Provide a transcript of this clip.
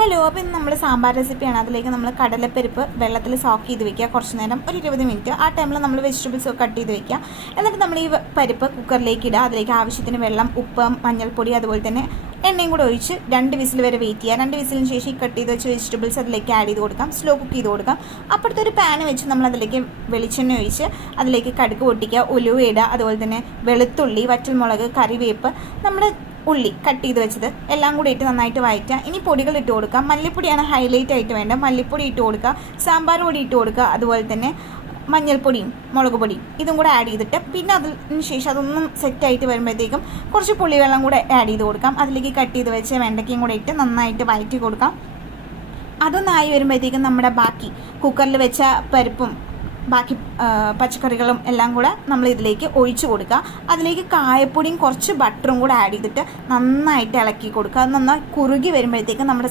Hello, അപ്പോൾ ഇന്ന് നമ്മൾ സാമ്പാർ റെസിപ്പിയാണ്. അതിലേക്ക് നമ്മൾ കടലപ്പരിപ്പ് വെള്ളത്തിൽ സോക്ക് ചെയ്ത് വെക്കുക കുറച്ച് നേരം, ഒരു 20 മിനിറ്റ്. ആ ടൈമിൽ നമ്മൾ വെജിറ്റബിൾസ് കട്ട് ചെയ്ത് വെക്കുക. എന്നിട്ട് നമ്മൾ ഈ പരിപ്പ് കുക്കറിലേക്ക് ഇടുക. അതിലേക്ക് ആവശ്യത്തിന് വെള്ളം, ഉപ്പ്, മഞ്ഞൾപ്പൊടി, അതുപോലെ തന്നെ എണ്ണയും കൂടെ ഒഴിച്ച് 2 വിസിൽ വരെ വെയിറ്റ് ചെയ്യുക. 2 വിസിലിന് ശേഷം ഈ കട്ട് ചെയ്ത് വെച്ച് വെജിറ്റബിൾസ് അതിലേക്ക് ആഡ് ചെയ്ത് കൊടുക്കാം. സ്ലോ കുക്ക് ചെയ്ത് കൊടുക്കാം. അപ്പോഴത്തെ ഒരു പാൻ വെച്ച് നമ്മൾ അതിലേക്ക് വെളിച്ചെണ്ണ ഒഴിച്ച് അതിലേക്ക് കടുക് പൊട്ടിക്കുക, ഉലുവ ഇടുക, അതുപോലെ തന്നെ വെളുത്തുള്ളി, വറ്റൽമുളക്, കറിവേപ്പ്, നമ്മുടെ ഉള്ളി കട്ട് ചെയ്ത് വെച്ചത് എല്ലാം കൂടി ഇട്ട് നന്നായിട്ട് വഴറ്റുക. ഇനി പൊടികൾ ഇട്ട് കൊടുക്കാം. മല്ലിപ്പൊടിയാണ് ഹൈലൈറ്റ് ആയിട്ട് വേണ്ടത്. മല്ലിപ്പൊടി ഇട്ട് കൊടുക്കുക, സാമ്പാർ പൊടി ഇട്ട് കൊടുക്കുക, അതുപോലെ തന്നെ മഞ്ഞൾപ്പൊടിയും മുളക് പൊടിയും ഇതും കൂടെ ആഡ് ചെയ്തിട്ട് പിന്നെ അതിന് ശേഷം അതൊന്നും സെറ്റായിട്ട് വരുമ്പോഴത്തേക്കും കുറച്ച് പുളിവെള്ളം കൂടെ ആഡ് ചെയ്ത് കൊടുക്കാം. അതിലേക്ക് കട്ട് ചെയ്ത് വെച്ച് വെണ്ടയ്ക്കയും കൂടെ ഇട്ട് നന്നായിട്ട് വഴറ്റി കൊടുക്കാം. അതൊന്നായി വരുമ്പോഴത്തേക്കും നമ്മുടെ ബാക്കി കുക്കറിൽ വെച്ച പരിപ്പും ബാക്കി പച്ചക്കറികളും എല്ലാം കൂടെ നമ്മൾ ഇതിലേക്ക് ഒഴിച്ചു കൊടുക്കുക. അതിലേക്ക് കായപ്പൊടിയും കുറച്ച് ബട്ടറും കൂടെ ആഡ് ചെയ്തിട്ട് നന്നായിട്ട് ഇളക്കി കൊടുക്കുക. അത് നന്നായി കുറുകി വരുമ്പോഴത്തേക്കും നമ്മുടെ